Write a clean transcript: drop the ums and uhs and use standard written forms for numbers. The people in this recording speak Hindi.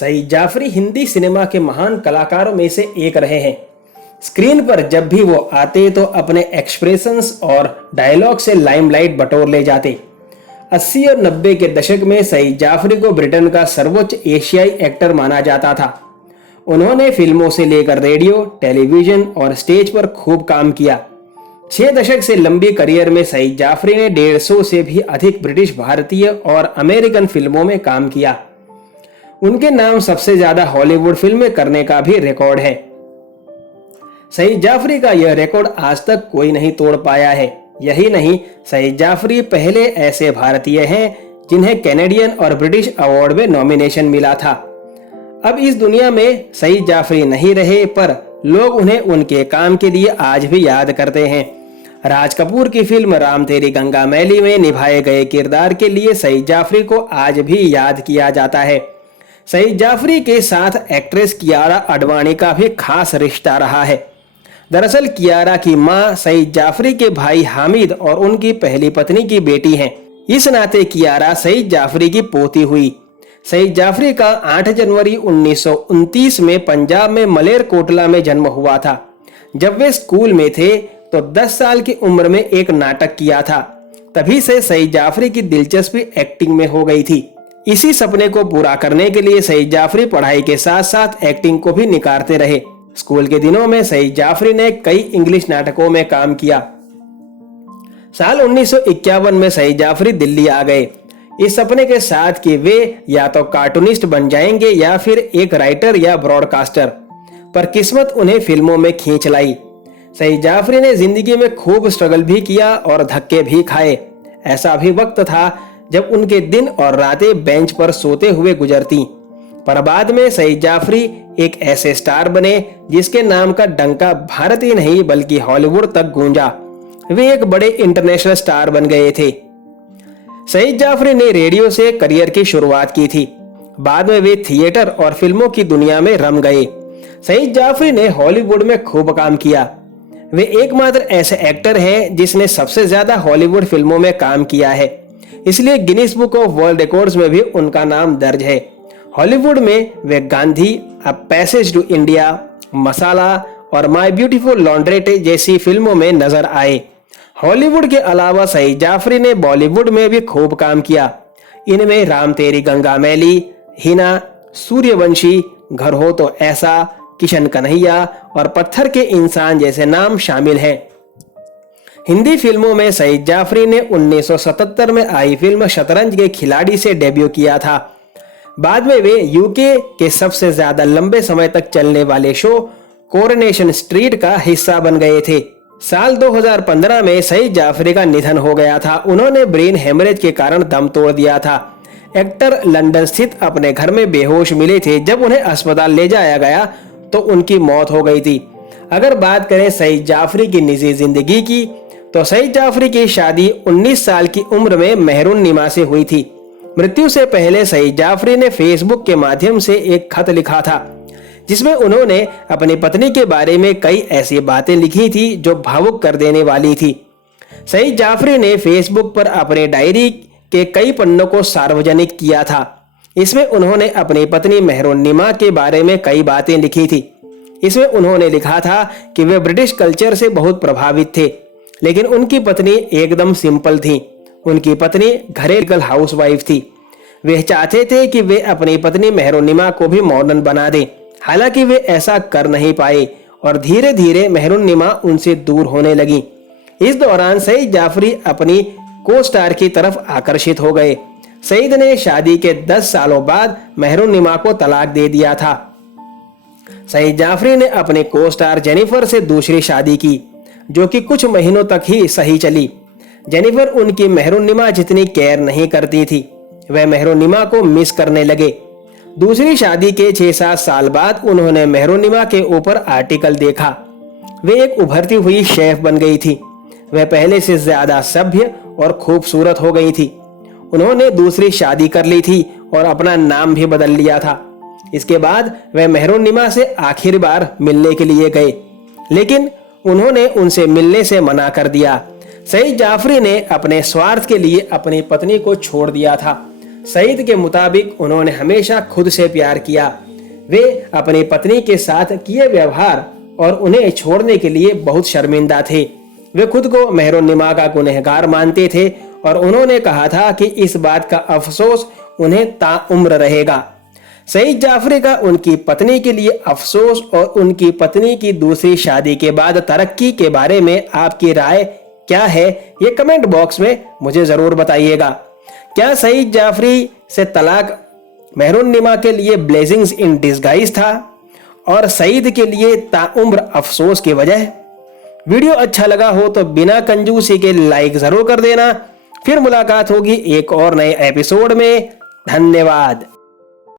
सईद जाफरी हिंदी सिनेमा के महान कलाकारों में से एक रहे हैं। स्क्रीन पर जब भी वो आते तो अपने एक्सप्रेशंस और डायलॉग से लाइमलाइट बटोर ले जाते। 80 और 90 के दशक में सईद जाफरी को ब्रिटेन का सर्वोच्च एशियाई एक्टर माना जाता था। उन्होंने फिल्मों से लेकर रेडियो, टेलीविजन और स्टेज पर खूब काम किया। 6 दशक से लंबी करियर में सईद जाफरी ने 150 से भी अधिक ब्रिटिश, भारतीय और अमेरिकन फिल्मों में काम किया। उनके नाम सबसे ज्यादा हॉलीवुड फिल्में करने का भी रिकॉर्ड है। सईद जाफरी का यह रिकॉर्ड आज तक कोई नहीं तोड़ पाया है। यही नहीं, सईद जाफरी पहले ऐसे भारतीय हैं जिन्हें कैनेडियन और ब्रिटिश अवार्ड में नॉमिनेशन मिला था। अब इस दुनिया में सईद जाफरी नहीं रहे, पर लोग उन्हें उनके काम के लिए आज भी याद करते हैं। राज कपूर की फिल्म राम तेरी गंगा मैली में निभाए गए किरदार के लिए सईद जाफरी को आज भी याद किया जाता है। सईद जाफरी के साथ एक्ट्रेस कियारा आडवाणी का भी खास रिश्ता रहा है। दरअसल कियारा की मां सईद जाफरी के भाई हामिद और उनकी पहली पत्नी की बेटी हैं। इस नाते कियारा सईद जाफरी की पोती हुई। सईद जाफरी का 8 जनवरी 1929 में पंजाब में मलेरकोटला में जन्म हुआ था। जब वे स्कूल में थे तो 10 साल की उम्र में एक नाटक किया था। तभी से सईद जाफरी की दिलचस्पी एक्टिंग में हो गई थी। इसी सपने को पूरा करने के लिए सईद जाफरी पढ़ाई के साथ साथ एक्टिंग को भी निखारते रहे। स्कूल के दिनों में सईद जाफरी ने कई इंग्लिश नाटकों में काम किया। साल 1951 में सईद जाफरी दिल्ली आ गए, इस सपने के साथ कि वे या तो कार्टूनिस्ट बन जाएंगे या फिर एक राइटर या ब्रॉडकास्टर, पर किस्मत उन्हें फिल्मों में खींच लाई। सईद जाफरी ने जिंदगी में खूब स्ट्रगल भी किया और धक्के भी खाए। ऐसा भी वक्त था जब उनके दिन और रातें बेंच पर सोते हुए गुजरती, पर बाद में सईद जाफरी एक ऐसे स्टार बने जिसके नाम का डंका भारत ही नहीं बल्कि हॉलीवुड तक गूंजा। वे एक बड़े इंटरनेशनल स्टार बन गए थे। सईद जाफरी ने रेडियो से करियर की शुरुआत की थी। बाद में वे थिएटर और फिल्मों की दुनिया में रम गए। सईद जाफरी ने हॉलीवुड में खूब काम किया। वे एकमात्र ऐसे एक्टर हैं जिसने सबसे ज्यादा हॉलीवुड फिल्मों में काम किया है, इसलिए Guinness book of world records में भी उनका नाम दर्ज है। हॉलीवुड में वे Gandhi, a passage to India, Masala और माय ब्यूटीफुल लॉन्ड्रेट जैसी फिल्मों में नजर आए। हॉलीवुड के अलावा सईद जाफरी ने बॉलीवुड में भी खूब काम किया। इनमें राम तेरी गंगा मैली, हिना, सूर्यवंशी, घर हो तो ऐसा, किशन कन्हैया और पत्थर के इंसान जैसे नाम शामिल हैं। हिंदी फिल्मों में सईद जाफरी ने 1977 में आई फिल्म शतरंज के खिलाड़ी से डेब्यू किया था। बाद में वे यूके के सबसे ज्यादा लंबे समय तक चलने वाले शो कोरोनेशन स्ट्रीट का हिस्सा बन गए थे। साल 2015 में सईद जाफरी का निधन हो गया था। उन्होंने ब्रेन हेमरेज के कारण दम तोड़ दिया था। एक्टर लंदन स्थित अपने घर में बेहोश मिले थे। जब उन्हें अस्पताल ले जाया गया तो उनकी मौत हो गई थी। अगर बात करें सईद जाफरी की निजी जिंदगी की, तो सईद जाफरी की शादी 19 साल की उम्र में मेहरून निमा से हुई थी। मृत्यु से पहले सईद जाफरी ने फेसबुक के माध्यम से एक खत लिखा था, जिसमें उन्होंने अपनी पत्नी के बारे में कई ऐसी बातें लिखी थी जो भावुक कर देने वाली थी। सईद जाफरी ने फेसबुक पर अपने डायरी के कई पन्नों को सार्वजनिक किया था। इसमें उन्होंने अपनी पत्नी मेहरून निमा के बारे में कई बातें लिखी थी। इसमें उन्होंने लिखा था कि वे ब्रिटिश कल्चर से बहुत प्रभावित थे, लेकिन उनकी पत्नी एकदम सिंपल थी। उनकी पत्नी घरेलू हाउसवाइफ थी। वे चाहते थे कि वे अपनी पत्नी मेहरून निमा को भी मॉडर्न बना दें, हालांकि वे ऐसा कर नहीं पाए और धीरे धीरे मेहरून निमा उनसे दूर होने लगी। इस दौरान सईद जाफरी अपनी को स्टार की तरफ आकर्षित हो गए। सईद ने शादी के 10 सालों बाद मेहरून निमा को तलाक दे दिया था। सईद जाफरी ने अपने को स्टार जेनिफर से दूसरी शादी की, जो कि कुछ महीनों तक ही सही चली। जेनिफर उनकी मेहरून निमा जितनी केयर नहीं करती थी। वह मेहरून निमा को मिस करने लगे। दूसरी शादी के 6-7 साल बाद उन्होंने मेहरून निमा के ऊपर आर्टिकल देखा। वे एक उभरती हुई शेफ बन गई थी। वह पहले से ज्यादा सभ्य और खूबसूरत हो गई थी। उन्होंने दूसरी शादी कर ली थी और अपना नाम भी बदल लिया था। इसके बाद वह मेहरून निमा से आखिरी बार मिलने के लिए गए, लेकिन उन्होंने उनसे मिलने से मना कर दिया। सईद जाफरी ने अपने स्वार्थ के लिए अपनी पत्नी को छोड़ दिया था। सईद के मुताबिक उन्होंने हमेशा खुद से प्यार किया। वे अपनी पत्नी के साथ किए व्यवहार और उन्हें छोड़ने के लिए बहुत शर्मिंदा थे। वे खुद को मेहरुन्निमा का गुनहगार मानते थे और उन्होंने कहा था कि इस बात का अफसोस उन्हें ताउम्र रहेगा। सईद जाफरी का उनकी पत्नी के लिए अफसोस और उनकी पत्नी की दूसरी शादी के बाद तरक्की के बारे में आपकी राय क्या है, ये कमेंट बॉक्स में मुझे जरूर बताइएगा। क्या सईद जाफरी से तलाक मेहरुन्निमा के लिए ब्लेसिंग्स इन डिस्गाइज था और सईद के लिए ताउम्र अफसोस की वजह? वीडियो अच्छा लगा हो तो बिना कंजूसी के लाइक जरूर कर देना। फिर मुलाकात होगी एक और नए एपिसोड में। धन्यवाद।